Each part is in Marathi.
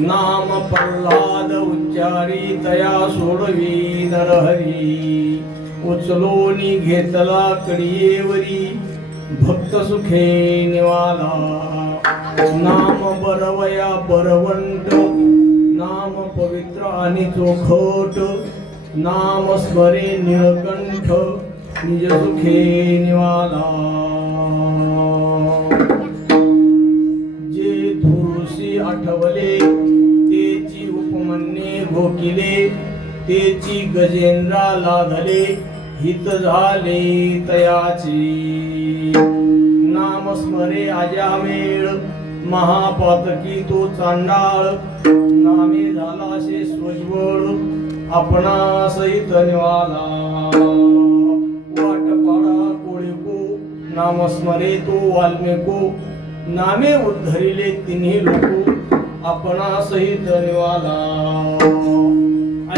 नाम प्रल्हाद उच्चारी तया सोडवी नरहरी उचलोनी घेतला कडियेवरी भक्त सुखे निवाला नाम बरवया बरवंट नाम पवित्र आणि चोखट नाम स्मरे निळकंठ निज सुखे निवाला जे धुरुसी आठवले तेची उपमन्ये घोकिले तेची गजेंद्रा लाधले हित झाले तयाची नाम स्मरे आजामेळ महापातकी तो चांडाळ नामे झाला शे स्वज्वळ आपणा सहित निवाला वाटपाडा कोळीको नाम स्मरे तो वाल्मिको नामे उद्धरिले तिन्ही लोक आपणा सहित निवाला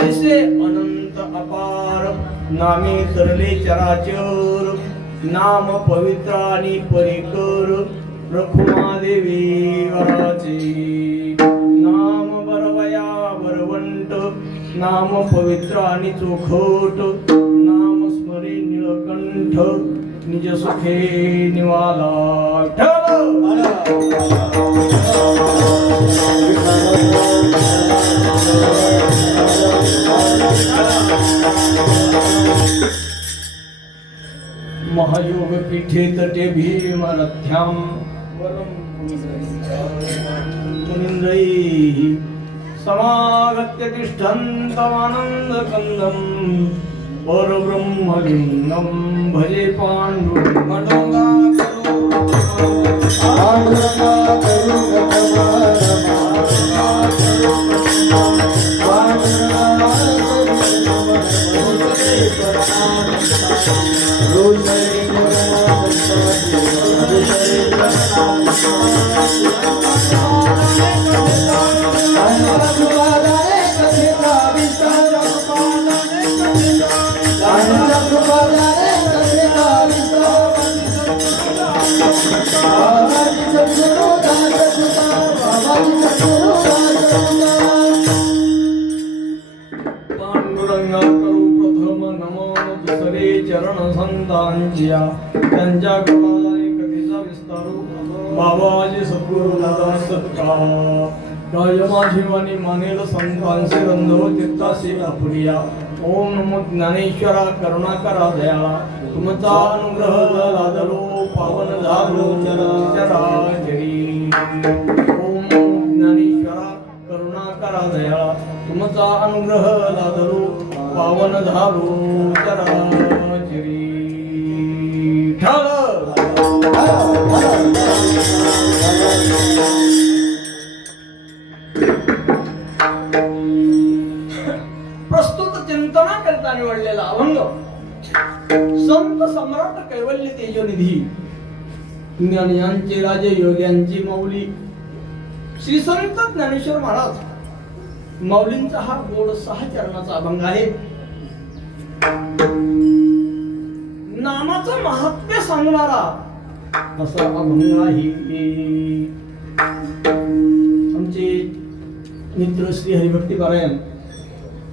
ऐसे अनंत अपार नामे तरले चराचर नाम पवित्र आणि परिकर रखुमादेवी वराचे नाम बरवया बरवंट नाम पवित्र आणि चोखट नाम स्मरे निळकंठ निज सुखे निवाला महायोग पीठे तटे भीमरथ्याम मुनिंद्रैः समागत्य तिष्ठन्तमानन्द कंदं परब्रह्मलिंगं भजे पाण्डुरंगा त्यांच्या कपाळाने कधीचा विस्तारू बाबाजी सद्गुरु दादा सत्का काय माझी वाणी मानेल संतांचे रंधव चित्तासी अपुरिया ओम नमो ज्ञानेश्वरा करुणाकरा दयाळा तुमचा अनुग्रह लादलो पावन झालो चराचरी ओम ज्ञानेश्वरा करुणाकरा दयाळा तुमचा अनुग्रह लादलो पावन झालो चराचरी प्रस्तुत चिंतना करता निवडलेला अभंग संत सम्राट कैवल्य तेजोनिधी ज्ञानियांचे राजे योग्यांची माऊली श्री संत ज्ञानेश्वर महाराज माऊलींचा हा गोड 6 चरणाचा अभंग आहे. नामाचं महात्म्य सांगणारा असा अभंग आहे. आमचे मित्र श्री हरिभक्ती पारायण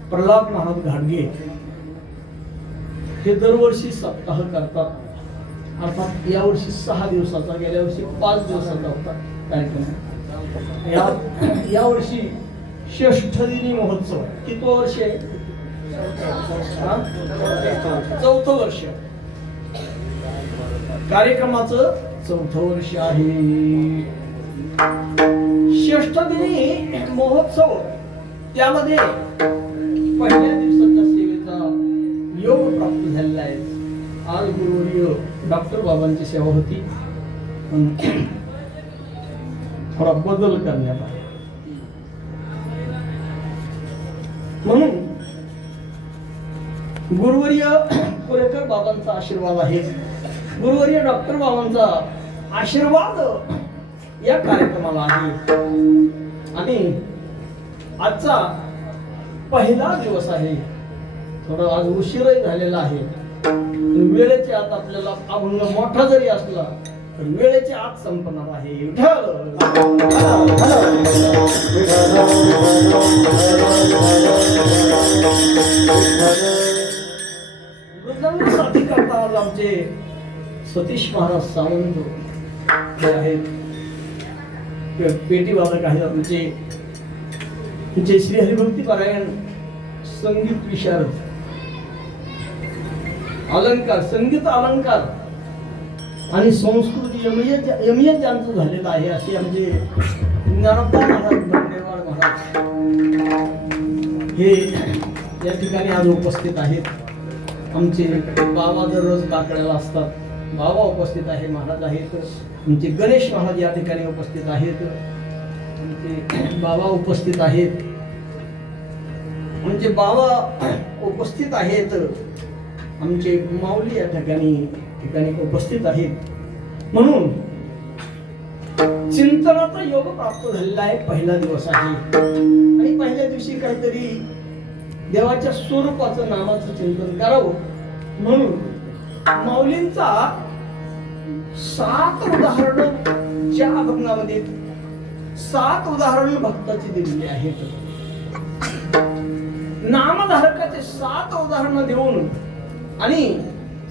प्रल्हाद महाराज घाटगे हे दरवर्षी सप्ताह करतात. अर्थात यावर्षी 6 दिवसाचा, गेल्या वर्षी 5 दिवसाचा होता कार्यक्रम. यावर्षी 6ठ दिनी महोत्सव. किती वर्ष आहे? 4थं वर्ष. कार्यक्रमाचं 4थं वर्ष आहे. 6ठ दिनी महोत्सव, त्यामध्ये पहिल्या दिवसाच्या सेवेचा योग प्राप्त झालेला आहे. आज गुरुवर्य डॉक्टर बाबांची सेवा होती, थोडा बदल करण्यात आला. म्हणून गुरुवर्य कोरेकर बाबांचा आशीर्वाद आहे. गुरुवर्य डॉक्टर बाबांचा आशीर्वाद या कार्यक्रमाला आहे. आणि आजचा पहिला दिवस आहे. थोडा आज उशीरही झालेला आहे. वेळेच्या आत आपल्याला अभंग मोठा जरी असला तर वेळेची आत संपणार आहे. विठ्ठल मृदंग साथी करता आज आमचे सतीश महाराज सावंत जे आहेत, पेटी वादक आहेत आमचे, तुमचे श्री हरिभक्ती पारायण संगीत विशारद अलंकार, संगीत अलंकार आणि संस्कृती यमयज ज्यांचं झालेलं आहे असे आमचे ज्ञानोबा महाराज बंडेवाड महाराज हे या ठिकाणी आज उपस्थित आहेत. आमचे बाबा दररोज काकड्याला असतात, बाबा उपस्थित आहे, महाराज आहेत. आमचे गणेश महाराज या ठिकाणी उपस्थित आहेत, आमचे बाबा उपस्थित आहेत, आमचे बाबा उपस्थित आहेत, आमचे माऊली या ठिकाणी उपस्थित आहेत. म्हणून चिंतनाचा योग प्राप्त झालेला आहे. पहिला दिवस आहे आणि पहिल्या दिवशी काहीतरी देवाच्या स्वरूपाचं नामाचं चिंतन करावं म्हणून माऊलींचा 7 उदाहरणं ज्या अभंगामध्ये 7 उदाहरणं भक्ताची दिलेली आहेत. नामधारकाचे 7 उदाहरणं देऊन आणि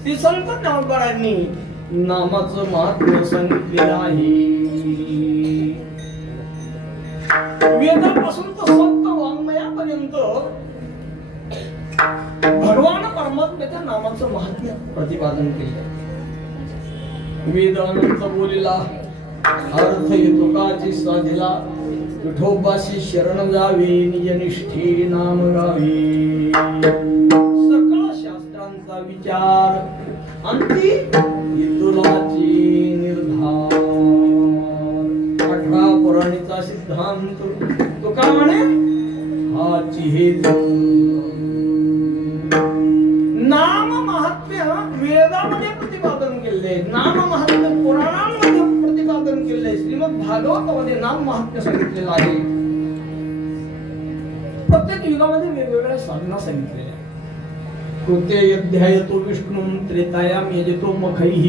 श्री संत ज्ञानोबांनी नामाचं महत्त्व सांगितलेलं आहे. वेदापासून तर सप्त वाङ्मयापर्यंत भगवान परमात्म्याच्या नामाचं महात्म्य प्रतिपादन केलं. वेदांत बोलिला अर्थ येतो काची साधिला, विठोबाशी शरण जावे निजनिष्ठे नाम गावे. सकळ शास्त्रांचा विचार अंती हिंदुलाची निर्धार. 18 पुराणीचा सिद्धांत तुका म्हणे हाची हेतू. नाम महात्म्य वेदामध्ये प्रतिपादन केले, नाम महात्म्य पुराणांमध्ये प्रतिपादन केले, श्रीमद भागवतामध्ये नाम महात्म्य सांगितलेलं आहे. प्रत्येक युगामध्ये वेगवेगळ्या साधना सांगितलेल्या आहेत. कृते अध्यायतो विष्णुं त्रेतायाम यजतो मखैः,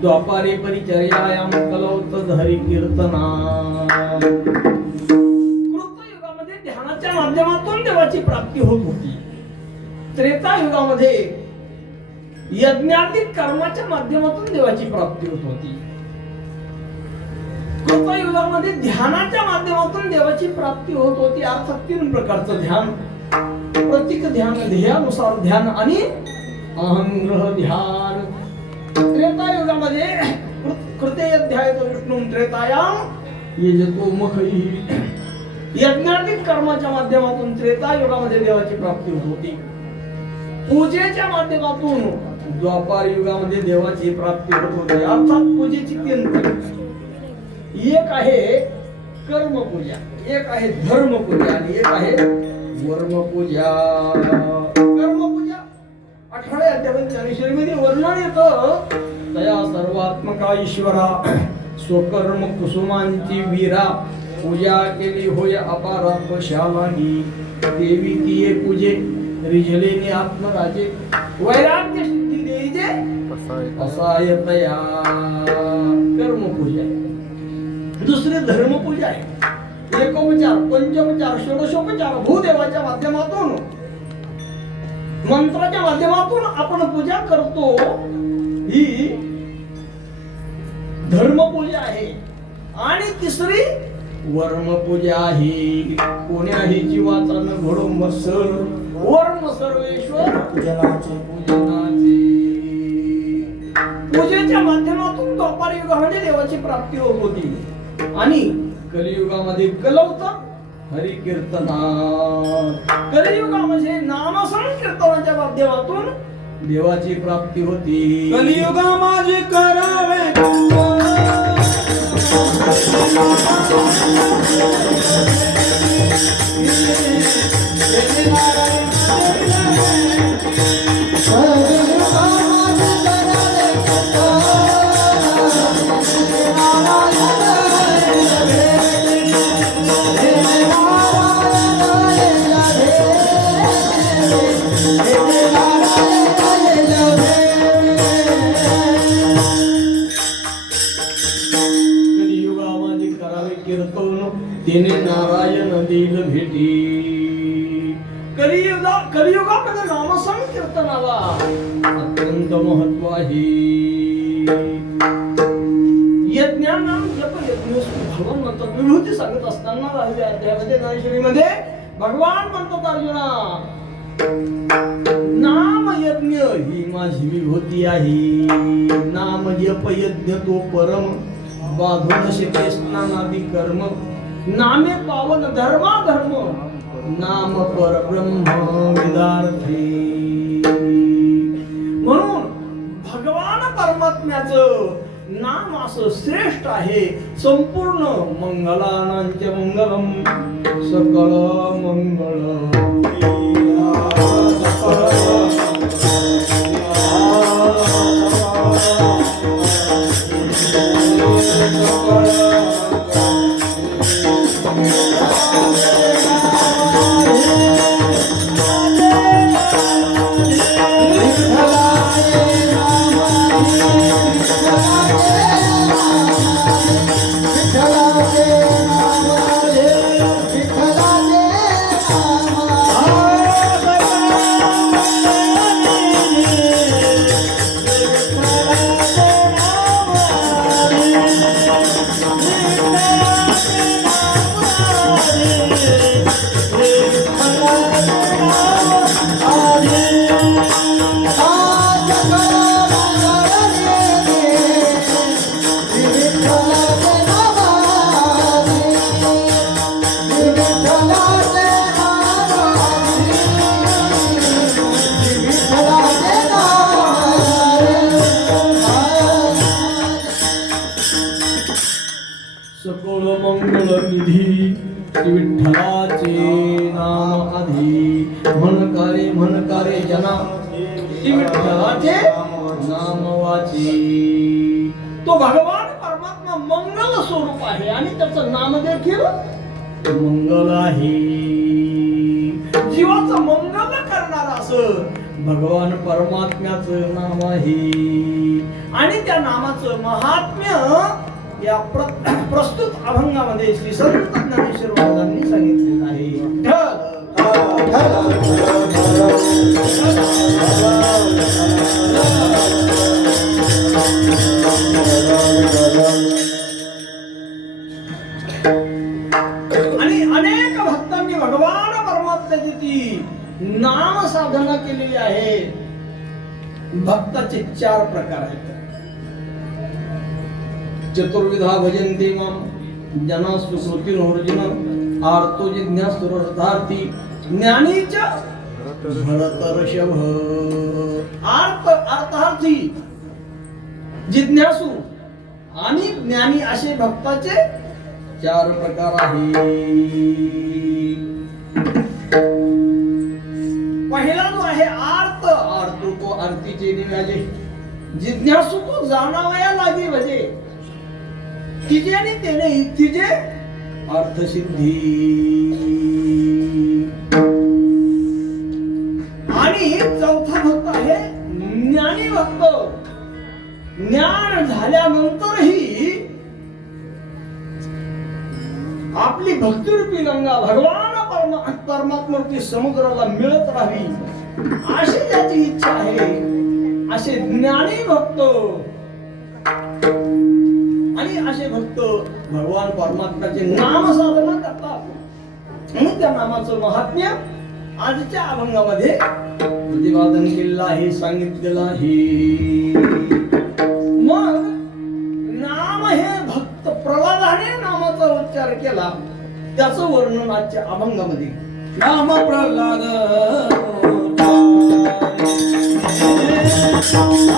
द्वापारे परिचर्यायाम कलौत हरि कीर्तना. कृत युगामध्ये ध्यानाच्या माध्यमातून देवाची प्राप्ती होत होती. त्रेता युगामध्ये यज्ञाधिक कर्माच्या माध्यमातून देवाची प्राप्ती होत होती. कृत युगामध्ये ध्यानाच्या माध्यमातून देवाची प्राप्ती होत होती. अर्थात 3 प्रकारचं ध्यान: प्रतीक ध्यान, ध्येयानुसार ध्यान आणि अहंग्रह ध्यान. त्रेता युगामध्ये कृते अध्यायतो विष्णुं त्रेतायाम यजतो मखैः, यज्ञाधिक कर्माच्या माध्यमातून त्रेता युगामध्ये देवाची प्राप्ती होत होती. पूजेच्या माध्यमातून द्वापार युगामध्ये देवाची प्राप्ती होत होती. अर्थात पूजेची 3 प्रकार: एक आहे कर्मपूजा, एक आहे धर्मपूजा आणि एक आहे वर्मपूजा. कर्मपूजा 18 अध्यायात ज्ञानेश्वरीमध्ये वर्णन येतं. तया सर्वात्मका ईश्वरा स्वकर्म कुसुमांची वीरा, पूजा केली होय अपारात्म शालाही, देवी तिये पूजे रिझलेने आत्मराजे, वैराग्य सिद्धी देईजे असाय तया. कर्मपूजा. दुसरी धर्मपूजा आहे. एकोपचार, पंचोपचार, षोडशोपचार भूदेवाच्या माध्यमातून, मंत्राच्या माध्यमातून आपण पूजा करतो. ही धर्मपूजा आहे. आणि तिसरी वर्मपूजा आहे. कोण्याही जीवाचा न घडो मत्सर, वर्म सर्वेश्वर पूजनाचे. पूजेच्या माध्यमातून द्वापार युगामध्ये देवाची प्राप्ती होत होती आणि कलियुगामध्ये कलौत हरी कीर्तना. कलियुगामध्ये नामसंकीर्तनाच्या माध्यमातून देवाची प्राप्ती होती. कलियुगा माझे करावे कीर्तन तिने नारायण दिल भेटी. कलियुगामध्ये नामसंकीर्तनाला अत्यंत महत्व आहे. यज्ञानाम जप यज्ञ भगवान म्हणतात. विभूती सांगत असताना 10व्या अध्यायामध्ये ज्ञानेश्वरीमध्ये भगवान म्हणतात अर्जुना, नाम यज्ञ ही माझी विभूती आहे. नाम जप यज्ञ तो परम बाधून शके स्नानादी कर्म. नामे पावन धर्माधर्म नाम परब्रह्म विदार्थे. म्हणून भगवान परमात्म्याचं नाम असं श्रेष्ठ आहे. संपूर्ण मंगलानांचे मंगलम सकळ मंगल. सकळ मंगल निधी विठ्ठलाचे नाम आधी. म्हणकारे जना विठ्ठलाचे नाम वाची. तो भगवान परमात्मा मंगल स्वरूप आहे आणि त्याचं नाम देखील मंगल आहे. जीवाचं मंगल करणार असं भगवान परमात्म्याचं नाम आहे. आणि त्या नामाचं महात्म्य या प्रस्तुत अभंगामध्ये श्री संत ज्ञानेश्वर महाराजांनी सांगितलेलं आहे. आणि अनेक भक्तांनी भगवान परमात्म्याची ती नाम साधना केलेली आहे. भक्ताचे 4 प्रकार आहेत. चतुर्विधा भजन्ते मां जना सुकृतिर्जुन आर्तो जिज्ञासुरर्थार्थी ज्ञानीच भरतर्षभ. अर्थार्थी, जिज्ञासू आणि ज्ञानी असे भक्ताचे 4 प्रकार आहेत. पहिला जो आहे आर्त. आर्तो तो आरतीचे निघाले. जिज्ञासू तो जाणावया लागे भजे. तिचे आणि तेने तिचे अर्थसिद्धी. आणि चौथा भक्त आहे ज्ञानी भक्त. ज्ञान झाल्यानंतरही आपली भक्तिरूपी गंगा भगवान परमात्म्यावरती समुद्राला मिळत राहावी अशी ज्याची इच्छा आहे असे ज्ञानी भक्त. आणि असे भक्त भगवान परमात्म्याचे नाम साधना करतात. आणि त्या नामाचं महात्म्य आजच्या अभंगामध्ये प्रतिपादन केलेलं आहे, सांगितलेलं आहे. मग नाम हे भक्त प्रल्हादाने नामाचा उच्चार केला त्याचं वर्णन आजच्या अभंगामध्ये. नाम प्रल्हाद Thank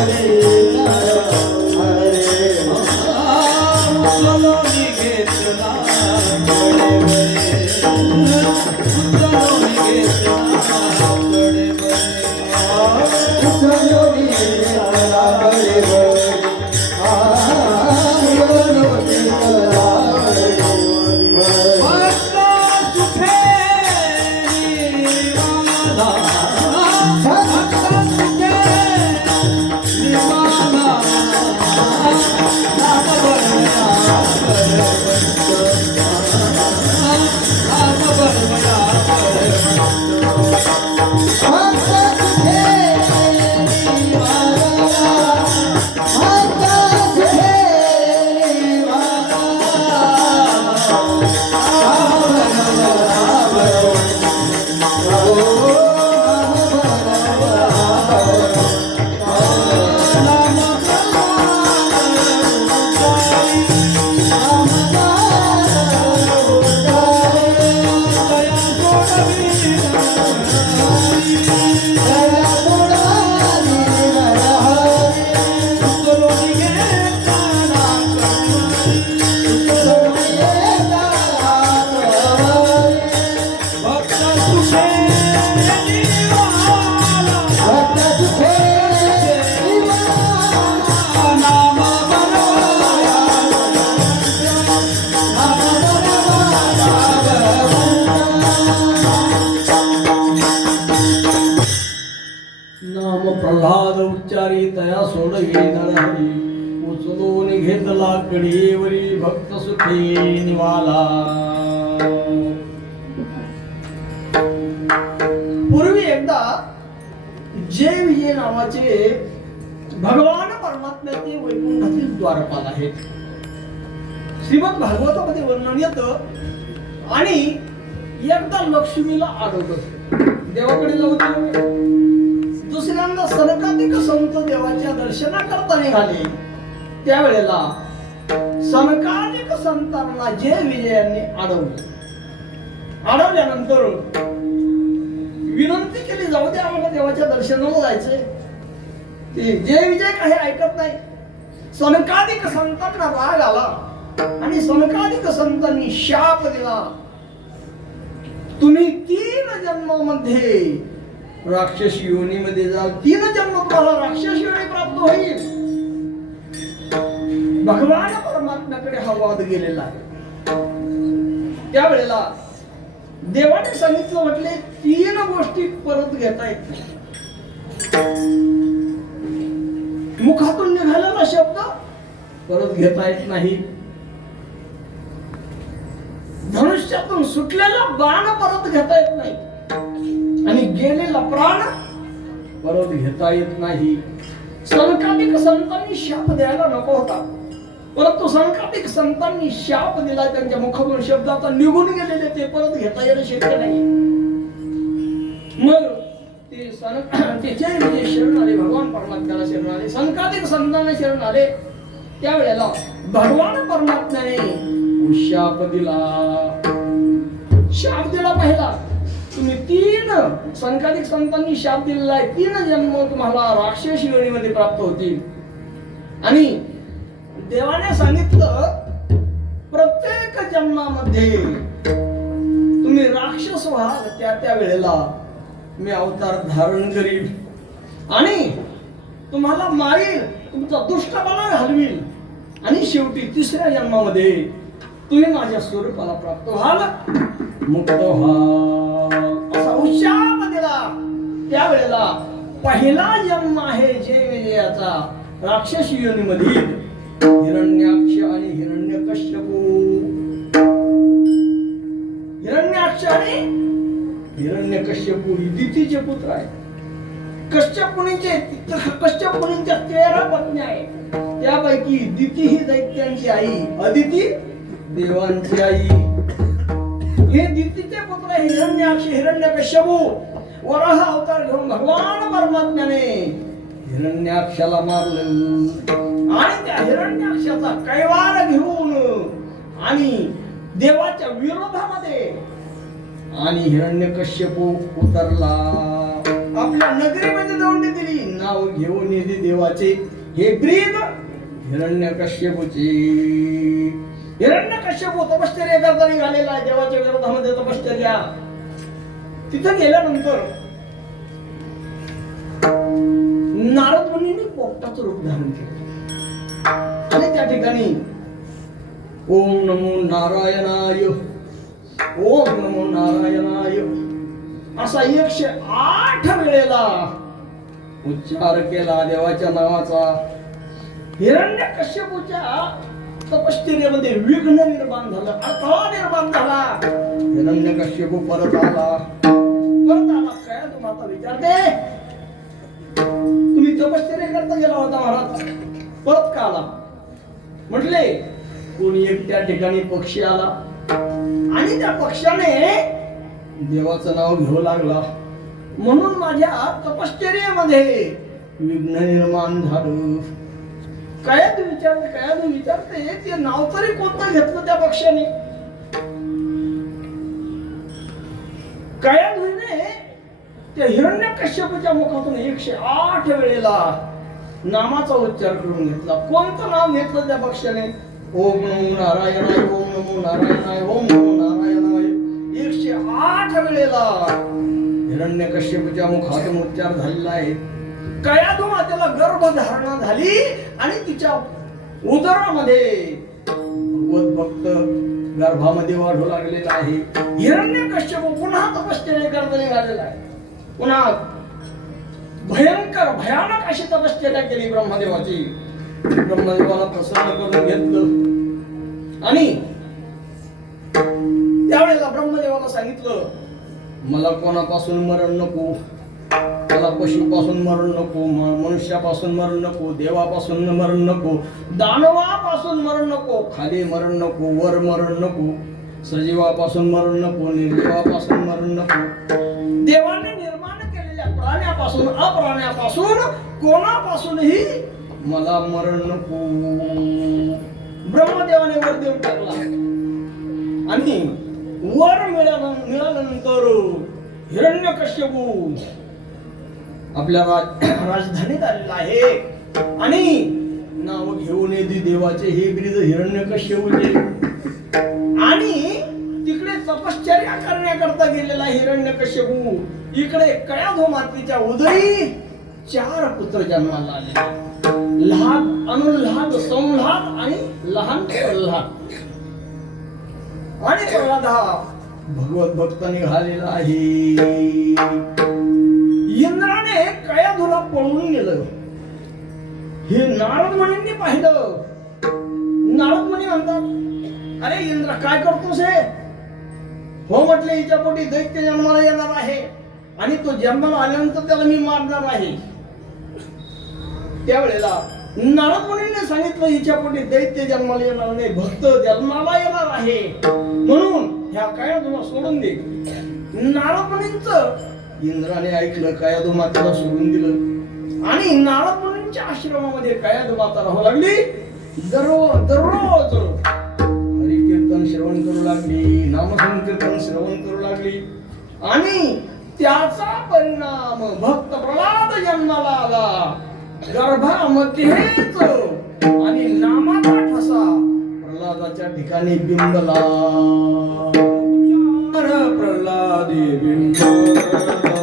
you. करी तया सोडवी नरहरी उचलून घेतला कडीवरी भक्त सुखी निवाला. पूर्वी एकदा जय विजय नावाचे भगवान परमात्म्याचे वैकुंठातील द्वारपाल आहेत. श्रीमद भागवतामध्ये वर्णन येतं. आणि एकदा लक्ष्मीला अडवलं, देवाकडे जाऊ दिलं. दुसऱ्यांदा सनकादिक संत देवाच्या दर्शनाकरता निघाले. त्यावेळेला सनकादिक संतांना जय विजयांनी अडवलं. अडवल्यानंतर विनंती केली, जाऊ दे आम्हाला देवाच्या दर्शनाला जायचंय. ते जय विजय काही ऐकत नाही. सनकादिक संतांना राग आला आणि सनकादिक संतांनी शाप दिला, तुम्ही 3 जन्मामध्ये राक्षस योनीमध्ये जाल. 3 जन्म तुम्हाला राक्षस योनी प्राप्त होईल. भगवान परमात्म्याकडे हा वाद गेलेला आहे. त्यावेळेला देवाने सांगितलं, म्हटले 3 गोष्टी परत घेता येत नाही. मुखातून निघालेला शब्द परत घेता येत नाही. धनुष्यातून सुटलेला बाण परत घेता येत नाही. आणि गेलेला प्राण परत घेता येत नाही. सनकादिक संतांनी शाप द्यायला नको होता, परंतु सनकादिक संतांनी शाप दिला. त्यांच्या मुखातून शब्द आता निघून गेलेले ते परत घेता येणं शक्य नाही. मग ते जय विजय शरण आले, भगवान परमात्म्याला शरण आले, सनकादिक संतांना शरण आले. त्यावेळेला भगवान परमात्म्याने शाप दिला. शाप दिला पहिला, तुम्ही 3 सनकादिक संतांनी शाप दिलेला आहे. 3 जन्म तुम्हाला राक्षस योनीमध्ये प्राप्त होतील. आणि देवाने सांगितलं, प्रत्येक जन्मामध्ये तुम्ही राक्षस व्हाल. त्या वेळेला मी अवतार धारण करील आणि तुम्हाला मारील, तुमचा दुष्टपणा घालवील. आणि शेवटी 3ऱ्या जन्मामध्ये तुम्ही माझ्या स्वरूपाला प्राप्त व्हाल, मुक्त व्हाल, असा उशाप दिला. त्यावेळेला पहिला जन्म आहे जय विजयाचा राक्षस योनीमधील हिरण्याक्ष आणि हिरण्यकश्यपू. हिरण्याक्ष आणि हिरण्यकश्यपू ही दितीचे पुत्र आहे. कश्यपुनीच्या 13 पत्नी आहेत. त्यापैकी दिती ही दैत्यांची आई, अदिती देवांची आई. हे दितीचे पुत्र हिरण्याक्ष हिरण्यकश्यपू वराह अवतार घेऊन भगवान परमात्म्याने हिरण्याक्षाला मारलं. आणि त्या हिरण्याक्षाचा कैवार घेऊन आणि देवाच्या विरोधामध्ये आणि हिरण्यकश्यपू उतरला. आपल्या नगरीमध्ये जाऊन दिली, नाव घेऊन येते देवाचे. हे ब्रीद हिरण्यकश्यपूचे. हिरण्यकश्यपू तपश्चर्या करता निघालेला आहे देवाच्या विरोधामध्ये तपश्चर्या. तिथं गेल्यानंतर नारद मुनींनी पोपटाचं रूप धारण केलं आणि त्या ठिकाणी ओम नमो नारायणाय, ओम नमो नारायणाय असा 108 वेळेला उच्चार केला देवाच्या नावाचा. हिरण्यकश्यपूच्या तपश्चर्येमध्ये विघ्न निर्माण झालं, अडथळा निर्माण झाला. हिरण्यकश्यपू परत आला. काय तुम्हाला विचारते, तुम्ही तपश्चर्या करता गेला होता महाराज, परत का आला? म्हटले कोणी एक त्या ठिकाणी पक्षी आला आणि त्या पक्षाने देवाचं नाव घेऊ लागला, म्हणून माझ्या तपश्चर्येमध्ये विघ्न निर्माण झालं. काय तू विचारते ते नाव तरी कोणतं घेतलं त्या पक्षाने? काय त्या हिरण्यकश्यपूच्या मुखातून 108 वेळेला नामाचा उच्चार करून घेतला. कोणतं नाव घेतलं त्या पक्षाने? ओम नमो नारायणाय, ओम नमो नारायणाय, ओम नमो नारायणाय. 108 वेळेला हिरण्यकश्यपूच्या मुखातून उच्चार झालेला आहे. कयाधू मातेला गर्भधारणा झाली आणि तिच्या उदरामध्ये भगवत भक्त गर्भामध्ये वाढू लागलेला आहे. हिरण्यकश्यप पुन्हा तपश्चर्या करता निघालेला आहे. पुन्हा भयंकर भयानक अशी तपश्चर्या केली ब्रह्मदेवाची. ब्रह्मदेवाला प्रसन्न करून घेतलं आणि त्यावेळेला ब्रह्मदेवाला सांगितलं, मला कोणापासून मरण नको, मला पशुपासून मरण नको, मनुष्यापासून मरण नको, देवापासून मरण नको, दानवापासून मरण नको, खाली मरण नको, वर मरण नको, सजीवापासून मरण नको, निर्जीवापासून मरण नको, देवाने निर्माण केलेल्या प्राण्यापासून अप्राण्यापासून कोणापासूनही मला मरण नको. ब्रह्मदेवाने वर देऊन टाकला आणि वर मिळाल्यानंतर हिरण्यकश्यपू आपल्या राजधानीत आलेला आहे आणि नाव घेऊन येते देवाचे हे ब्रीद हिरण्यकश्यपूचे. आणि तिकडे तपश्चर्या करण्याकरता गेलेला हिरण्यकश्यपू इकडे कयाधो मातेच्या उदरी 4 पुत्र जन्माला आले, लहान अनुल्हाद, संल्हाद आणि लहान प्रल्हाद. आणि प्रल्हाद हा भगवत भक्त निघालेला आहे. इंद्राने कयाधूला पळून गेलं. हे नारद मुनींनी पाहिलं. नारद मुनी म्हणतात, अरे इंद्र काय करतोस हे? हो म्हटले, हिच्या पोटी दैत्य जन्माला येणार आहे आणि तो जन्माला आल्यानंतर त्याला मी मारणार आहे. त्यावेळेला नारद मुनींनी सांगितलं, हिच्या पोटी दैत्य जन्माला येणार नाही, भक्त जन्माला येणार आहे, म्हणून ह्या कयाधूला सोडून दे. नारद मुनींचं इंद्राने ऐकलं, कयाधू मातेला सोडून दिलं आणि नारद मुनींच्या आश्रमामध्ये कयाधू माता राहू लागली. दररोज हरिकीर्तन श्रवण करू लागली, नामसंकीर्तन श्रवण करू लागली आणि त्याचा परिणाम भक्त प्रल्हाद जन्माला आला. गर्भामध्येच आणि नामाचा ठसा प्रल्हादाच्या ठिकाणी बिंबला. प्रल्हादी बिंबला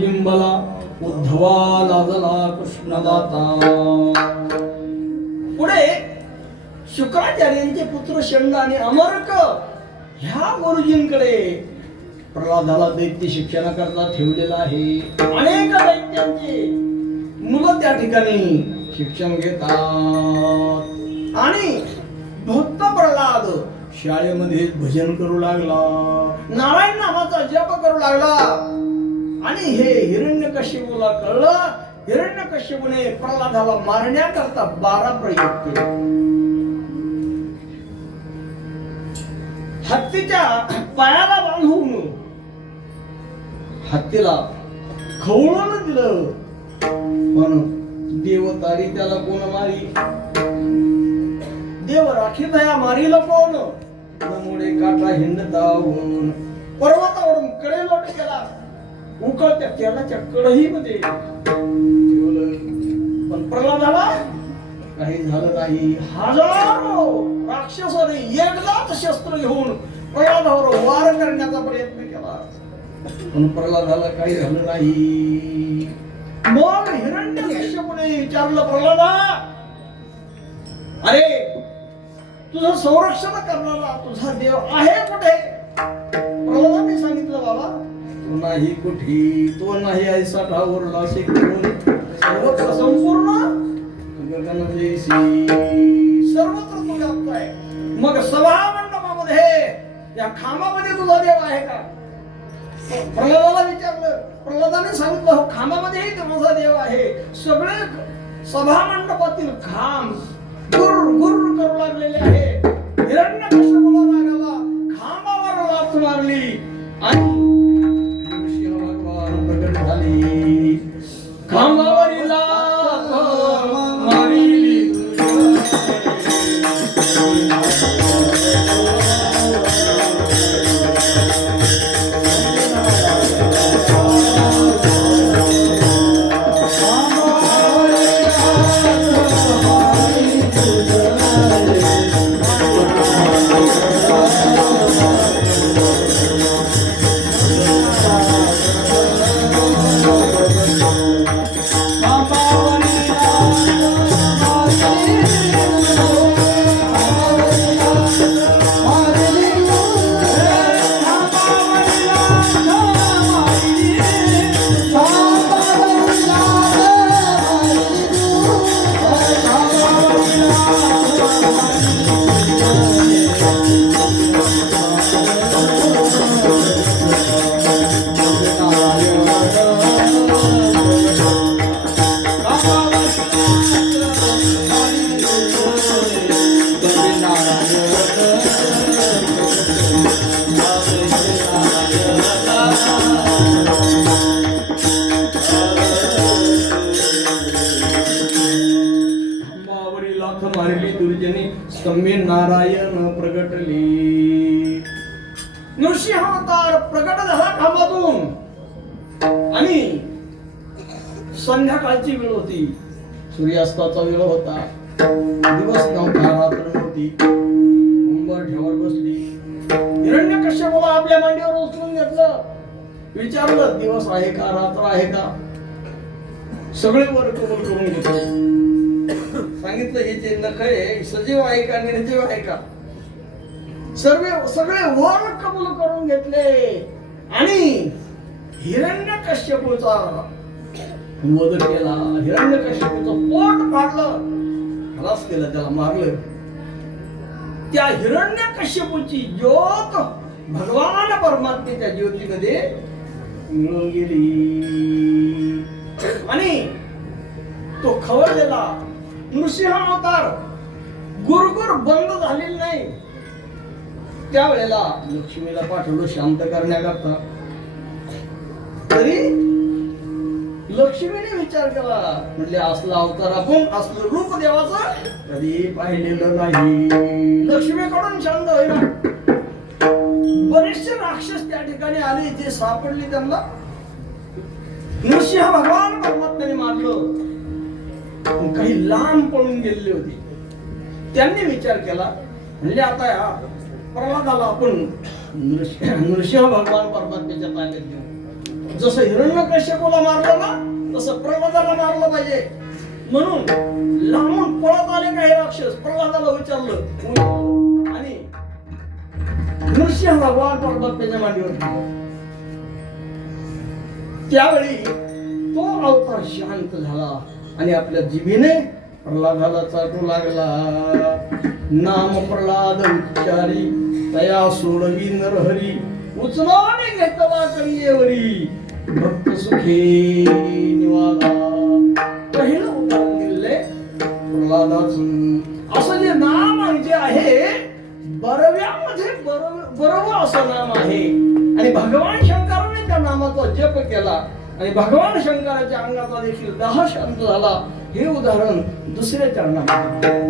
बिंबला उद्धवा लाजला कृष्णदाता. पुढे शुक्राचार्यांचे पुत्र शंड आणि अमर्क ह्या गुरुजींकडे प्रल्हादाला दैत्य शिक्षणाकरता ठेवलेला आहे. अनेक दैत्यांची मुलं त्या ठिकाणी शिक्षण घेतात आणि भक्त प्रल्हाद शाळेमध्ये भजन करू लागला, नारायण नामाचा जप करू लागला. आणि हे हिरण्यकश्यपूला कळलं. हिरण्यकश्यपूने प्रल्हादाला मारण्याकरता 12 प्रयोग केले. हत्तीच्या पायाला बांधून हत्तीला खवळून दिलं, पण देवतारी त्याला कोण मारी? देव राखी दया मारील कोण? मुळे काटा हिंडतावून पर्वतावरून कडे लोट गेला. उकळत्या तेलाच्या कढईमध्ये ठेवलं. पण प्रल्हादाला काही झालं नाही. हजारो राक्षसाने एकदाच शस्त्र घेऊन प्रल्हादावर वार करण्याचा प्रयत्न केला, पण प्रल्हादाला काही झालं नाही. मग हिरण्यकश्यपूने विचारलं, प्रल्हादा, अरे तुझं संरक्षण करणारा तुझा देव आहे कुठे? प्रल्हादाने सांगितलं, बाबा तो नाही कुठे, तो नाही ऐसा ठावरला असे सर्वत्र संपूर्ण गगनदेशी सर्वत्र तो व्याप्त आहे. मग सभा मंडपामध्ये या खांबामध्ये तुझा देव आहे का? प्रल्हादाला विचारलं. प्रल्हादाने सांगितलं, हो खांबामध्येही तुझा देव आहे. सगळे सभा मंडपातील खांब गुर गुर करू लागलेले आहे. हिरण्यकश्यपूला रागाला खांबावर लाथ मारली आणि नृसिंह भगवान प्रकट झाले. खांबावरील लाथ मारली स्तंभे नारायण प्रगटले. नृसिंहावतार प्रगट झाला खांबातून आणि संध्याकाळची वेळ होती, सूर्यास्ताचा वेळ होता. दिवस नव्हता, रात्र नव्हती. उंबरठ्यावर बसली. हिरण्यकश्यपूला आपल्या मांडीवर उचलून घेतलं. विचारलं, दिवस आहे का, रात्र आहे का? सगळे वर कबूल करून घेतले. सांगितलं, हे जे नख आहे सजीव आहे का निर्जीव आहे का? सगळे वर कबूल करून घेतले आणि हिरण्यकश्यपूचा वध केला. हिरण्यकश्यपूचं पोट फाडलं, खलास केलं, त्याला मारलं. त्या हिरण्यकश्यपूची ज्योत भगवान परमात्म्याच्या ज्योतीमध्ये मिळून गेली आणि तो खवळलेला नृसिंह अवतार गुरगुर बंद झालेला नाही. त्यावेळेला लक्ष्मीला पाठवलं शांत करण्याकरता. तरी लक्ष्मीने विचार केला, म्हणजे असला अवतार आपण, असलं रूप देवाचं कधी पाहिलेलं नाही. लक्ष्मीकडून शांत होईना. बरेचसे राक्षस त्या ठिकाणी आले, जे सापडले त्यांना नृसिंह भगवान परमात्म्याने मारलं. काही लांब पळून गेलेले होते. त्यांनी विचार केला, म्हणजे आता या प्रल्हादाला आपण नृसिंह भगवान परमात्म्याच्या ताब्यात देऊ. जसं हिरण्यकश्यपूला मारलं ना, तसं प्रल्हादाला मारलं पाहिजे. म्हणून लांबून पळत आले काही राक्षस. प्रल्हादाला विचारलं आणि नृसिंह भगवान परमात्म्याच्या मांडीवर ठेवलं. त्यावेळी तो अवतार शांत झाला आणि आपल्या जिभेने प्रल्हादाला चाटू लागला. नाम प्रल्हाद उच्चारी तया सोडवी नरहरी, उचलाने घेतला करियेवरी, भक्त सुखी निवादा. पहिलं उदाहरण दिले प्रल्हादाचं. असं जे नाम जे आहे, बरव्यामध्ये बरव असं नाम आहे आणि भगवान शंकराने त्या नामाचा जप केला आणि भगवान शंकराच्या अंगाचा देखील दाह शांत झाला. हे उदाहरण दुसऱ्या चरणामध्ये.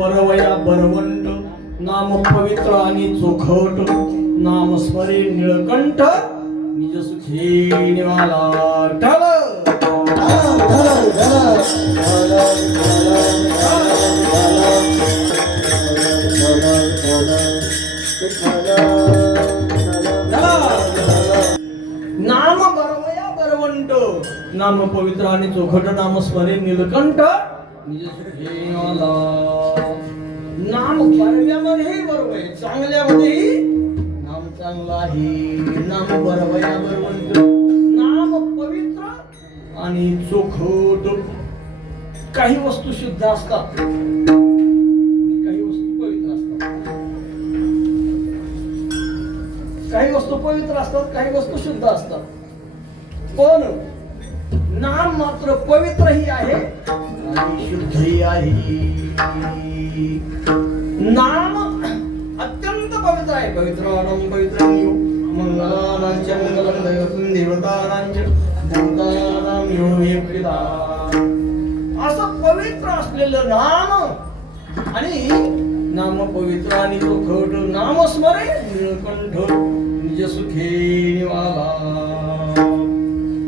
बरवया बरवंट नाम पवित्र आणि चोखट नाम स्मरे निळकंठ निज सुखी निवाला ठळ नाम बरवया बरवंट नाम पवित्र आणि चोखट नाम स्मरे निलकंठ निज सुखी निवाला नाम बरव्यामध्येही बरोबर चांगल्यामध्येही नाम चांगलं आहे नाम बरवया बरवंत नाम पवित्र आणि चोखट काही वस्तू शुद्ध असतात काही वस्तू पवित्र असतात काही वस्तू पवित्र असतात काही वस्तू शुद्ध असतात पण नाम मात्र पवित्रही आहे आणि शुद्धही आहे नाम अत्यंत पवित्र आहे पवित्राणं पवित्रं मंगलानां च मंगलं दैवतं देवतानां च भूतानां यो वेत्ता असं पवित्र असलेलं नाम आणि नाम पवित्र आणि चोखट नाम स्मरे निळकंठ निज सुखे निवाला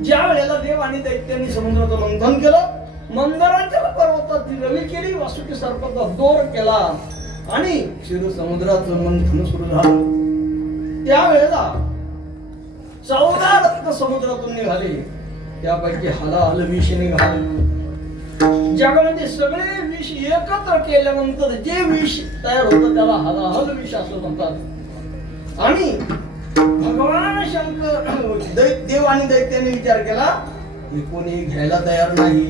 ज्या वेळेला देव आणि दैत्यांनी समुद्राचं मंथन केलं मंदराच्या पर्वताची रवी केली वासुकी सर्पाचा दोर केला आणि क्षीर समुद्राचं मंथन सुरू झालं त्यावेळेला 14 रत्न समुद्रातून निघाले त्यापैकी हलाहल विष निघाले जगामध्ये सगळे विष एकत्र केल्यानंतर जे विष तयार होतं त्याला हलाहल विष असं म्हणतात आणि भगवान शंकर देव आणि दैत्याने विचार केला की कोणी घ्यायला तयार नाही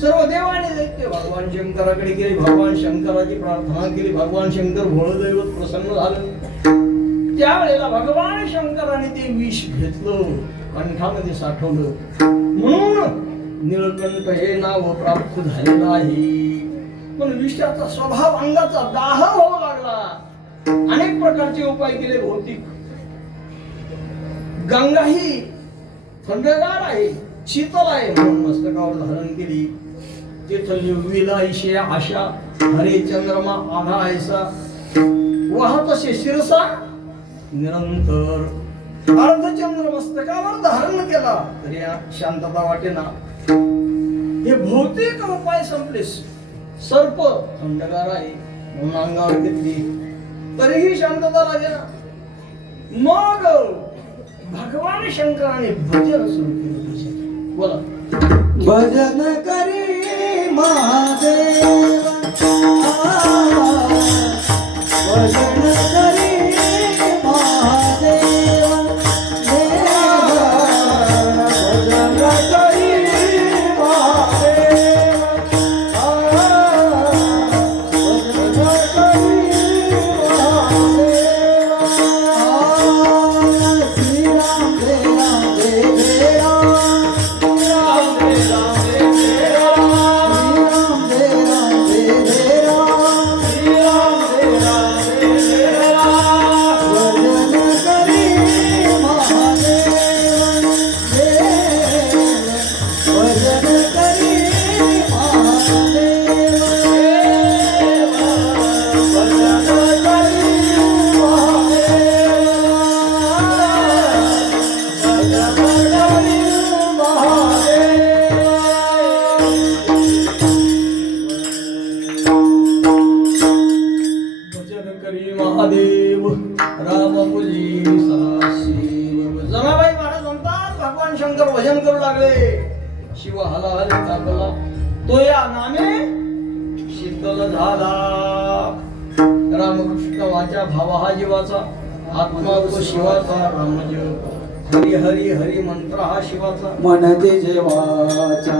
सर्व देव आणि दैत्य भगवान शंकराकडे गेले भगवान शंकराची प्रार्थना केली भगवान शंकर भोळदैवत प्रसन्न झालं त्यावेळेला भगवान शंकराने ते विष घेतलं कंठामध्ये साठवलं म्हणून निळकंठ हे नाव प्राप्त झालेलं आहे पण विषाचा स्वभाव अंगाचा दाह होऊ लागला अनेक प्रकारचे उपाय केले भौतिक गंगा ही थंडगार आहे शीतल आहे म्हणून मस्तकावर धारण केली तेथली विलायशे आशा हरे चंद्रमा आघा ऐसा वाहत असे शिरसा निरंतर अर्धचंद्र मस्तकावर धारण केला तरी शांतता वाटेना हे भौतिक उपाय संपलेस सर्प थंडगार आहे म्हणून अंगावर घेतली तरीही शांतता लागेना मग भगवान शंकराने भजन सुरू केलं बोला भजन करी महादेव भजन करी महादेव भजन करी महादेव भजन करी महादेव श्रीराम महादेव रामपुजी सदाशिव जनाबाई महाराज म्हणतात भगवान शंकर भजन करू लागले शिव हलाहल टाकला तो या नामे शीतल झाला रामकृष्ण वाचा भाव हा जीवाचा आत्मा तो शिवाचा रामजप हरी हरी हरी मंत्र हा शिवाचा मनते जेवाचा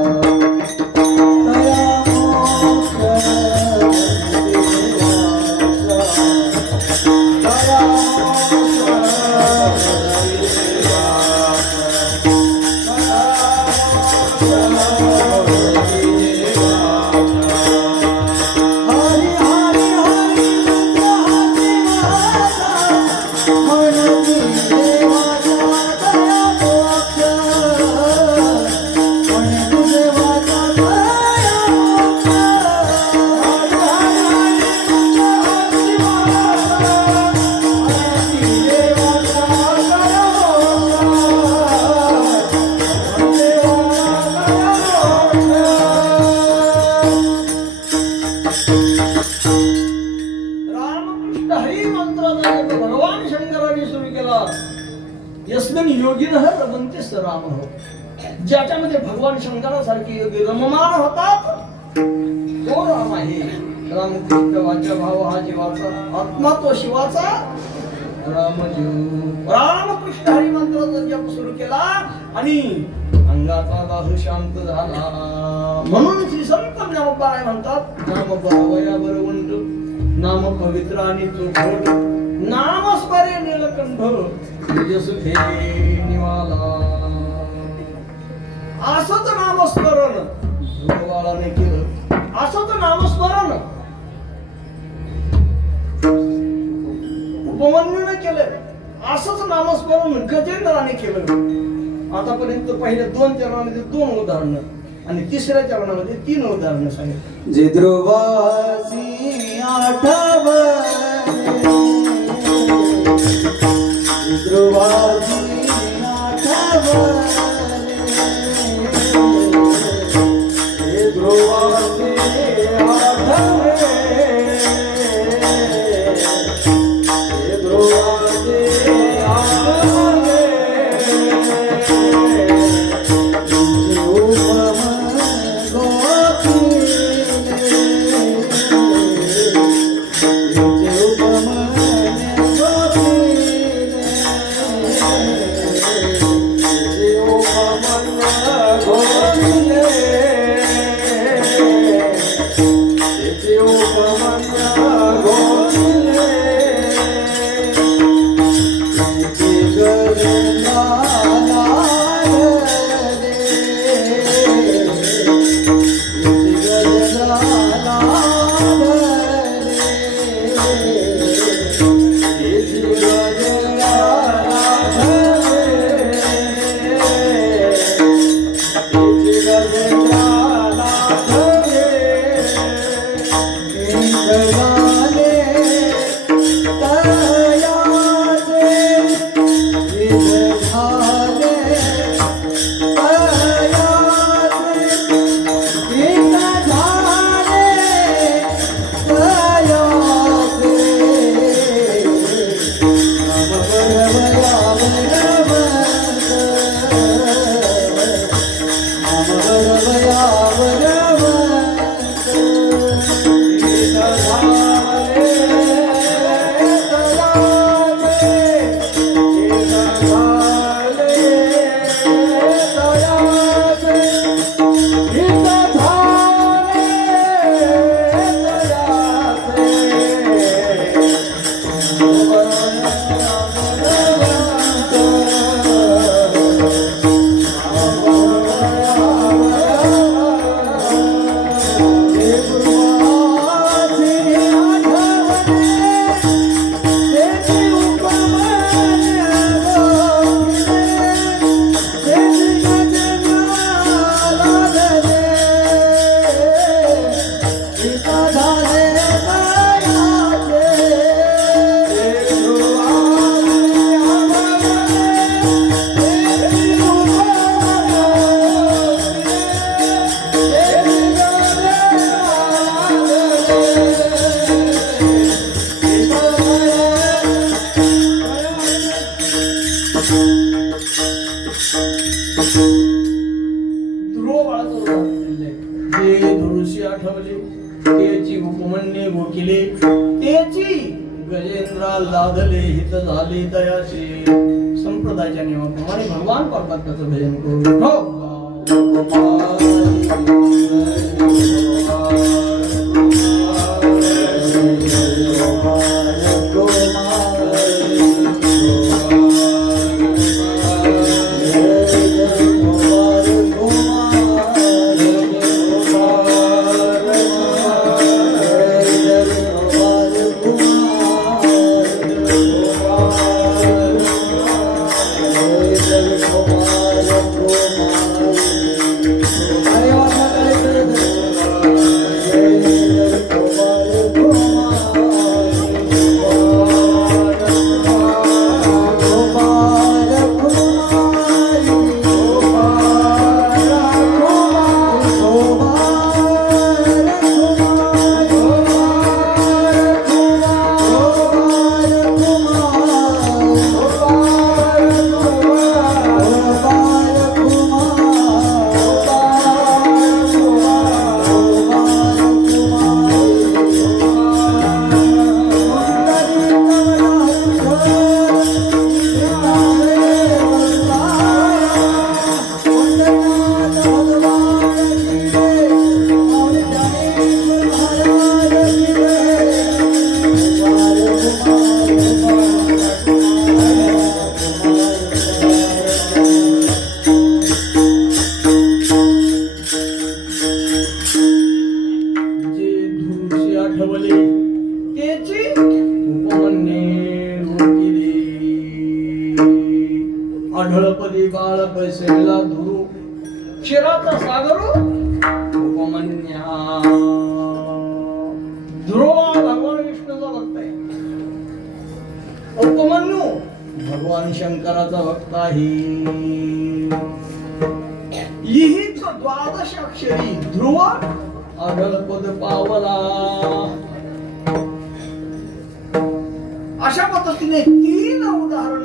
तो भगवान शंकराने सुरू केला. यस्मिन योगिनः रमन्ते स रामः. ज्याच्यामध्ये भगवान शंकरासारखे योगी रममान होतात तो राम आहे. रामकृष्ण वाचा भाव हा जीवाचा आत्मा तो शिवाचा रामजीव. रामकृष्ण हरी मंत्राचा जप सुरू केला आणि अंगाचा दाह शांत झाला. म्हणून श्री संत ज्ञानोबा म्हणतात नाम बरवया बरवंत, नाम पवित्र आणि चोखट, नाम स्मरे नीलकंठ, निज सुखे निवाला. असंच नामस्मरण ध्रुवबाळाने केलं. असंच नामस्मरण उपमन्यूने केलं. असंच नामस्मरण गजेंद्राने केलं. आतापर्यंत पहिल्या 2 चरणामध्ये 2 उदाहरणं आणि तिसऱ्या चरणामध्ये 3 उदाहरणं सांगितली. जे ध्रुवासी आठवणे, ध्रुवासी आठवणे, हे ध्रुवासी आठवणे, हे ध्रुवासी आठवणे, केले तेची गजेंद्रा लादले हित झाले दयाचे. संप्रदायाच्या नियमाप्रमाणे भगवान परमात्म्याचं भजन करू. आढळपदी बाळ बैसलेला धुरू क्षीराचा सागर उपमन्या ध्रुव भगवान विष्णूचा भक्त आहे. उपमन्यू भगवान शंकराचा भक्त आहे. लिहित द्वादश अक्षरी ध्रुव आढळपद पावला. अशा पद्धतीने 3 उदाहरण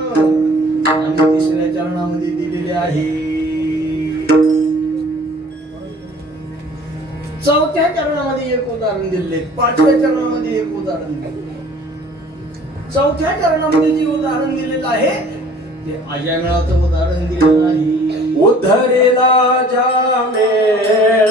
आणि तिसऱ्या चरणामध्ये दिलेले आहे. चौथ्या चरणामध्ये एक उदाहरण दिले, 5व्या चरणामध्ये एक उदाहरण दिले. चौथ्या चरणामध्ये जे उदाहरण दिलेलं आहे ते अजमेळाचं उदाहरण दिलेलं आहे. उद्धरेला जामेळ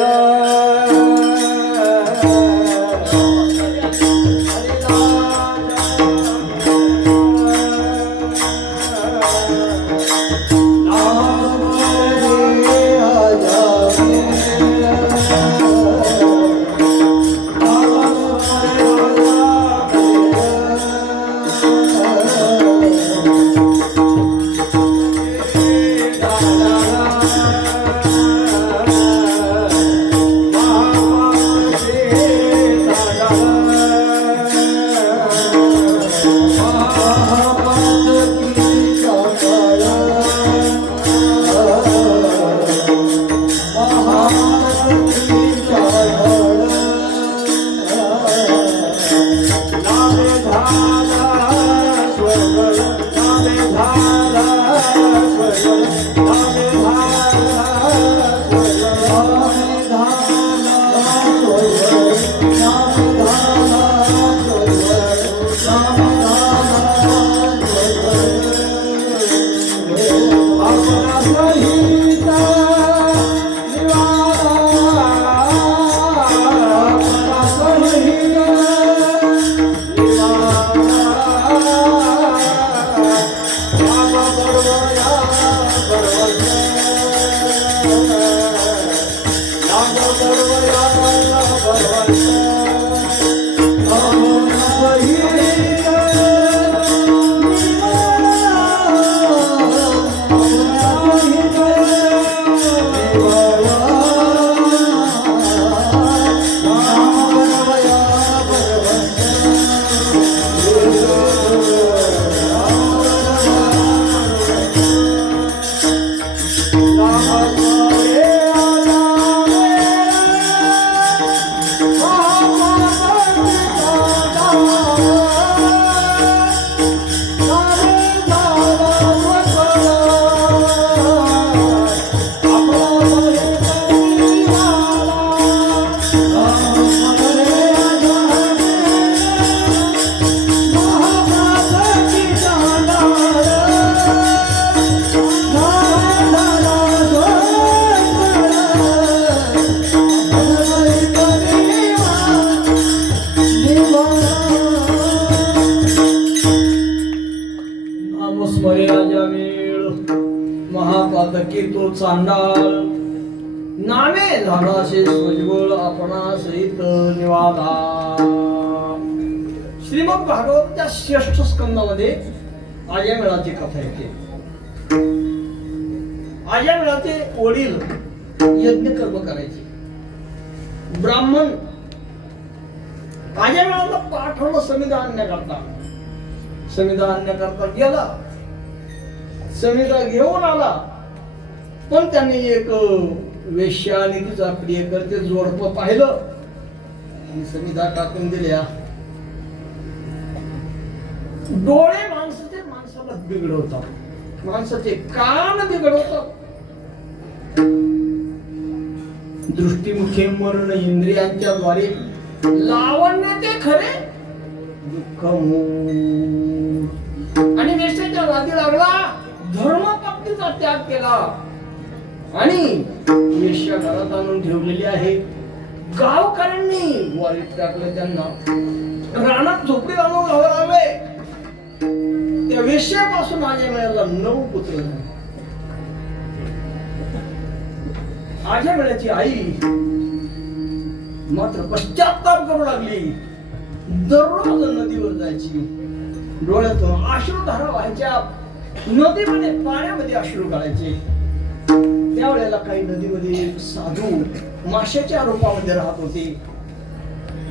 महापातकी तो चांडाळ नामे झाडाशे स्वजवळ आपणा सहित निवादा. श्रीमद भागवतच्या 6ष्ठ स्कंदामध्ये अजमेळाची कथा येते. अजमेळाचे वडील यज्ञ कर्म करायचे. ब्राह्मण अजमेळाला पाठवलं समिधा आणण्याकरता. समिधा आणण्याकरता गेला, समिधा घेऊन आला, पण त्यांनी एक वेश्या आणि तिचा प्रियकर्ते जोडपं पाहिलं आणि समिधा टाकून दिल्या. डोळे माणसाला बिघडवतात, माणसाचे कान बिघडवतात. दृष्टीमुखे मरण इंद्रियांच्या द्वारे लावण्य ते खरे दुःख आणि वेश्याच्या नादी लागला. धर्मपत्नीचा त्याग केला आणि वेश्या घरात आणून ठेवलेली आहे. गावकऱ्यांनी वारीत टाकलं, त्यांना रानात झोपडी आणून लावले. त्या वेश्यापासून अजमेळाला 9 पुत्र झाले. अजमेळाची आई मात्र पश्चात्ताप करू लागली. दररोज नदीवर जायची, डोळ्यातून अश्रुधारा व्हायच्या. नदीमध्ये पाण्यामध्ये अश्रू काढायचे. त्यावेळेला काही नदीमध्ये साधू माशाच्या रूपामध्ये राहत होते.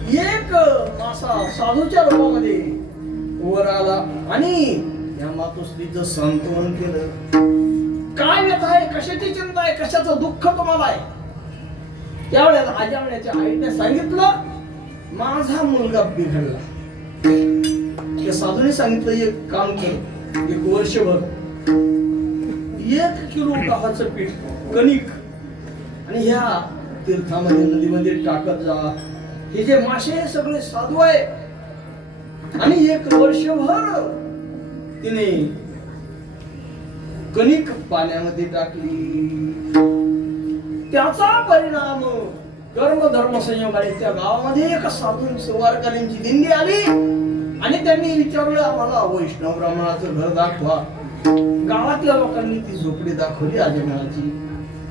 एक मासा साधूच्या रूपामध्ये वर आला आणि या मातोश्रीचं सांत्वन केलं. काय व्यथा आहे, कशाची चिंता आहे, कशाचं दुःख तुम्हाला आहे? त्यावेळेला अजामिळाच्या आईने सांगितलं, माझा मुलगा बिघडला. त्या साधूने सांगितलं, एक काम कर, एक वर्षभर 1 किलो गव्हाचं पीठ, कणिक आणि ह्या तीर्थामध्ये नदीमध्ये टाकत जा. हे जे मासे हे सगळे साधू आहे. आणि 1 वर्षभर तिने कणिक पाण्यामध्ये टाकली. त्याचा परिणाम कर्म धर्म संयोगाने त्या गावामध्ये एक साधू वारकऱ्यांची दिंडी आली आणि त्यांनी विचारलं, आम्हाला वैष्णव ब्राह्मणाचं घर दाखवा. गावातल्या लोकांनी ती झोपडी दाखवली अजामिळाची.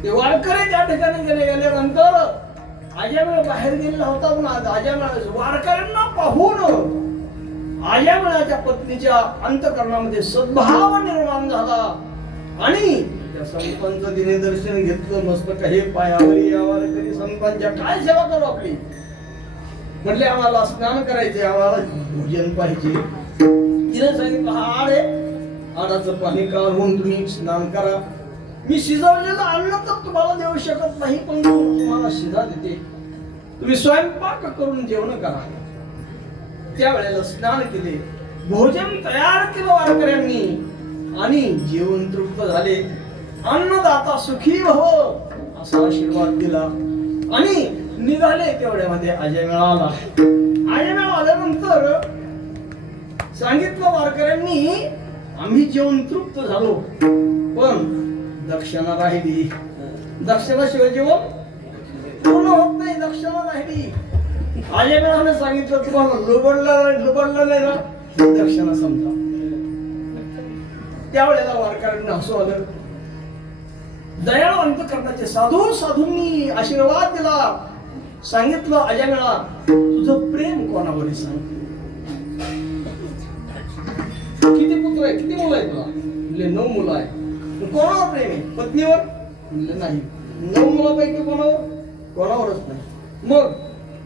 ते वारकरी त्या ठिकाणी गेल्यानंतर अजामिळ बाहेर गेलेला होता. पण अजामिळ वारकऱ्यांना पाहून अजामिळाच्या पत्नीच्या अंतःकरणामध्ये सद्भाव निर्माण झाला आणि त्या संतांचं तिने दर्शन घेतलं. मस्त काही पायावरी या वारकरी संतांच्या काय सेवा करू आपली. म्हटले, आम्हाला स्नान करायचे, आम्हाला भोजन पाहिजे. तिने सांगितलं, हा आड आहे, आडाचं पाणी काढून तुम्ही स्नान करा. मी शिजवलेलं अन्न तर तुम्हाला देऊ शकत नाही, पण तुम्हाला शिजा देते. तुम्ही स्वयंपाक करून जेवण करा. त्यावेळेला स्नान केले, भोजन तयार केलं वारकऱ्यांनी आणि जेवण तृप्त झाले. अन्नदाता सुखी भव असा आशीर्वाद दिला आणि निघाले. तेवढ्यामध्ये अजामिळ आला. अजामिळ आल्यानंतर सांगितलं वारकऱ्यांनी, आम्ही जेवण तृप्त झालो, पण दक्षिणा राहिली. दक्षिणाशिवाय जेवण पूर्ण होत नाही. दक्षिणा राहिली. अजामिळाने सांगितलं, तुम्हाला लुबडलं नाही ना, दक्षिणा समजा. त्यावेळेला वारकऱ्यांना हसू आलं. दयाळू अंतःकरणाचे साधूंनी आशीर्वाद दिला. सांगितलं, अजामिळा, तुझं प्रेम कोणावर सांग. किती पुत्र आहे, किती मुलं आहे तुला? म्हणले 9 मुलं आहे. कोणावर प्रेम आहे? पत्नीवर? म्हणले नाही. 9 मुलापैकी कोणावरच नाही. मग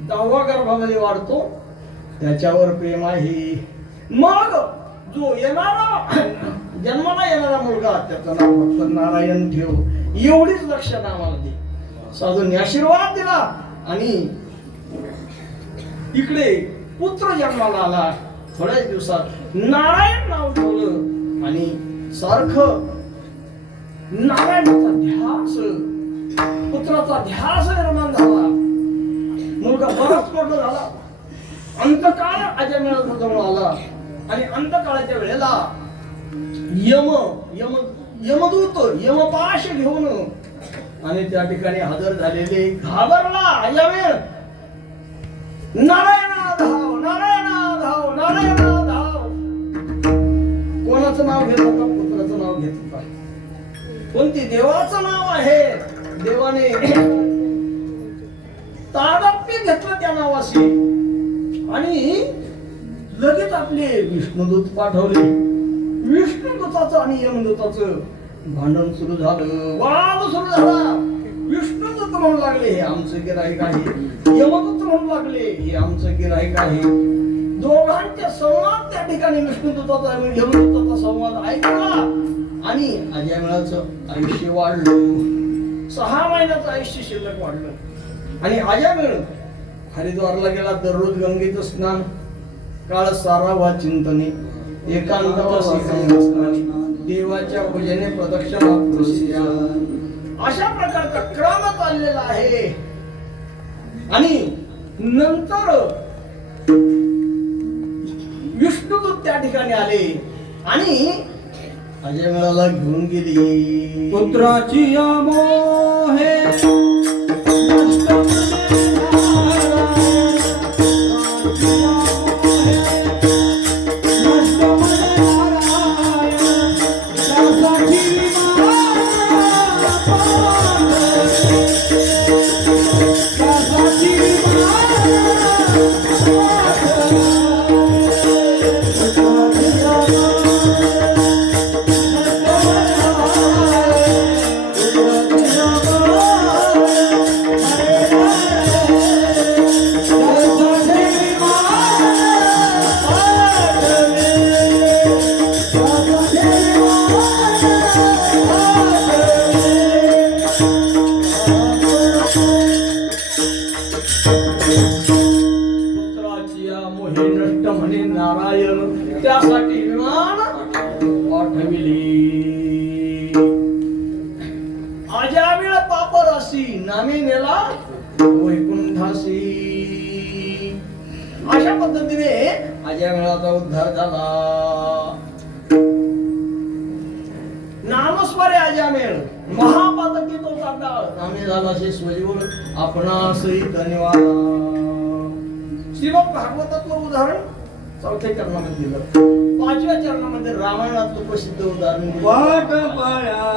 10वा गर्भामध्ये वाढतो त्याच्यावर प्रेम आहे. मग जो येणारा जन्माला येणारा मुलगा त्याचं नाव फक्त नारायण ठेव. एवढीच लक्षणं आम्हाला दे. साधूंनी आशीर्वाद दिला आणि इकडे पुत्र जन्माला आला. थोड्याच दिवसात नारायण नाव ठेवलं आणि सारखं नारायणाचा ध्यास, पुत्राचा ध्यास निर्माण झाला. मुलगा बराच मोठा झाला. अंतकाळ अजामिळाच्या जवळ आला आणि अंतकाळाच्या वेळेला यमदूत यमपाश घेऊन आणि त्या ठिकाणी हजर झालेले. घाबरला अजामिळ. नारायणा धाव, नारायणा धाव, नारायणा धाव. कोणाचं नाव घेत होता? पुत्राचं नाव घेत होता. पण ते देवाचं नाव आहे. देवाने तादात्म्य घेतलं त्या नावाशी आणि लगेच आपले विष्णुदूत पाठवले. विष्णुदूताचं आणि यमदूताचं भांडण सुरू झालं, वाद सुरू झाला. विष्णुदूत म्हणू लागले, हे आमचं गिराईक आहे. यमदूत म्हणू लागले, हे आमचं गिराईक आहे. दोघांचे संवाद त्या ठिकाणी विष्णुदूताचा आणि यमदूताचा संवाद ऐकला आणि अजामिळाचं आयुष्य वाढलं. 6 महिन्याचं आयुष्य शिल्लक वाढलं आणि अजामिळ हरिद्वारला गेला. दररोज गंगेचं स्नान, काळ सारावा चिंतने, एकांतवासी देवाच्या पूजेने प्रदक्षिणा पुरुषिया. अशा प्रकारचा क्रम चाललेला आहे. आणि नंतर विष्णुदूत त्या ठिकाणी आले आणि अजामिळाला घेऊन गेली. पुत्राची मोहे पाठविली अजामिळ पापराशी नामे नेला वैकुंठासी अशा पद्धतीने अजामिळाचा उद्धार झाला नामस्मरे अजामिळ महापातकी तो चांडाळ नामे झाला शे स्वजीवर आपणा सहित निवारा श्रीमद भागवताचं उदाहरण चौथ्या चरणामध्ये दिलं पाचव्या चरणामध्ये रामायणातलं प्रसिद्ध उदाहरण दिलं. वाट पळा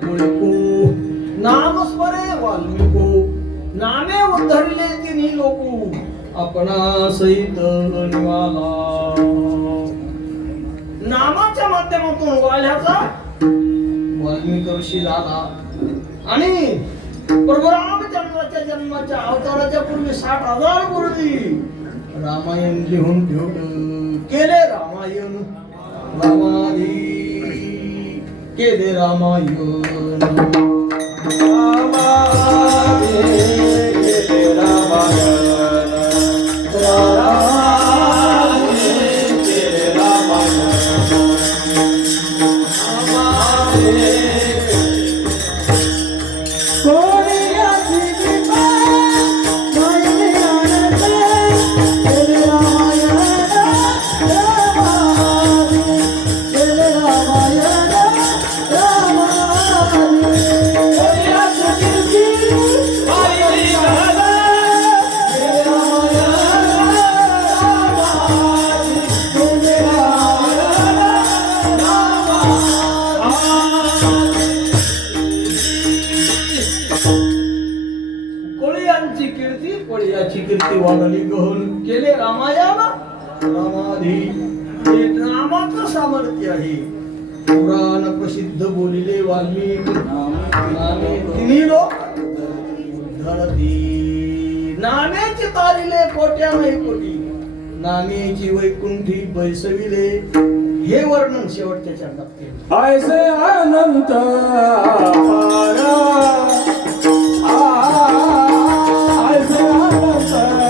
कोणी नामे उद्धरले तिन्ही लोक आपणा सहित निवाला नामाच्या माध्यमातून वाल्याचा वाल्मिक ऋषी झाला आणि प्रभू रामचंद्राच्या जन्माच्या अवताराच्या पूर्वी 60,000 पूर्वी रामायण लिहून ठेवलं केले रामायण रामादी केले रामायण कीर्ती वाढली गहन केले रामायण रामाधी हे नामाचं सामर्थ्य आहे पुराण प्रसिद्ध बोलिले वाल्मिक नामे तिन्ही लोक धरती नामेची तारिले कोट्या नाही कोटी नामेची वैकुंठी बैसविले हे वर्णन शेवटच्या चरणात केले ऐसे अनंत पारा ऐसे अनंत पारा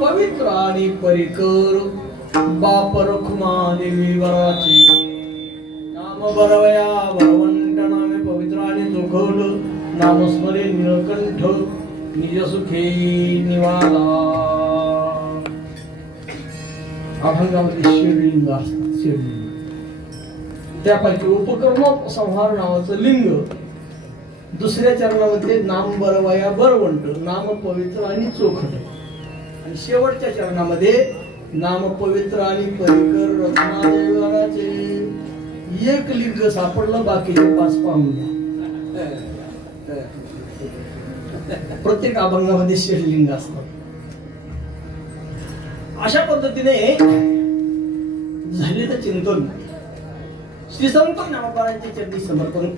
पवित्र आणि परिकर बाप रखुमा देवी वराचे नाम बरवया वरवंट नामे पवित्र आणि चोखड नाम स्मरे निळकंठ निज सुखे निवाला. अभंगामध्ये शिवलिंग असतात. शिवलिंग त्यापैकी उपकर्म संहार नावाचं लिंग, दुसऱ्या चरणामध्ये नाम बरवया बरवंट नाम पवित्र आणि चोखट, आणि शेवटच्या चरणामध्ये नाम पवित्र आणि परिकर रत्नादेवाचे एक लिंग सापडलं, बाकीचे 5 पाहून घ्या. प्रत्येक अभंगामध्ये श्रीलिंग असतात. अशा पद्धतीने झालेलं चिंतन श्री संत ज्ञानोबांच्या चरणी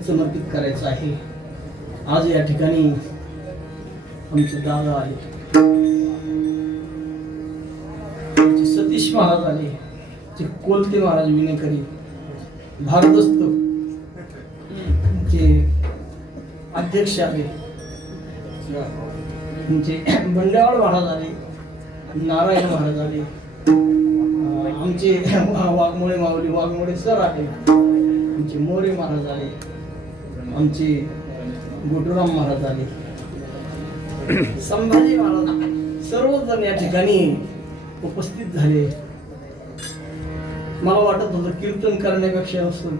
समर्पित करायचं आहे. आज या ठिकाणी आमचे दादा आले, आमचे सतीश महाराज आले, आमचे कोलते महाराज विनेकरी, भारदस्त आमचे अध्यक्ष आले, आमचे बंडेवाड महाराज आले, नारायण महाराज आले, आमचे वाघमोळे माऊली वाघमोळे सर आले, आमचे मोरे महाराज आले, आमचे गोटूराम महाराज आले, संभाजी महाराज, सर्वजण या ठिकाणी उपस्थित झाले. मला वाटत होतं कीर्तन करण्यापेक्षा असं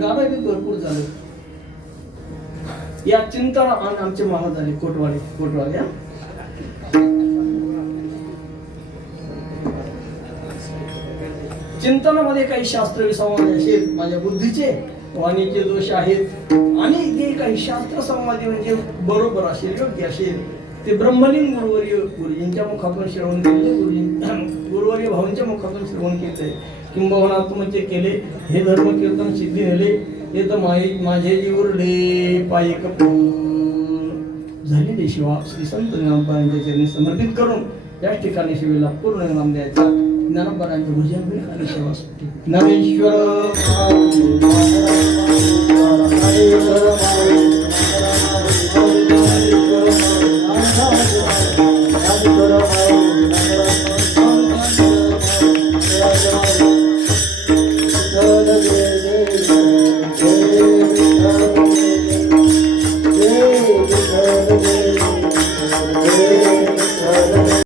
गाणं बी भरपूर झालं. या चिंतन आमचे महाराज आले कोटवाले चिंतनामध्ये काही शास्त्र संवाद असे माझ्या बुद्धीचे वाणीचे दोष आहेत आणि जे काही शास्त्र संवादी म्हणजे बरोबर असेल योग्य असेल ते ब्रह्मलिंग गुरुजींच्या मुखातून श्रवण केले, गुरुवर्य भाऊंच्या मुखातून श्रवण केले, किंबहुना तुमचे केले. हे धर्म कीर्तन सिद्धी झाले, हे तर माझे जीवरले पायी झालेले शिवा श्री संत ज्ञानोबांच्या चरणी समर्पित करून याच ठिकाणी शिवेला पूर्ण नाम द्यायचा. ज्ञानोबांच्या भुजंग आणि सेवा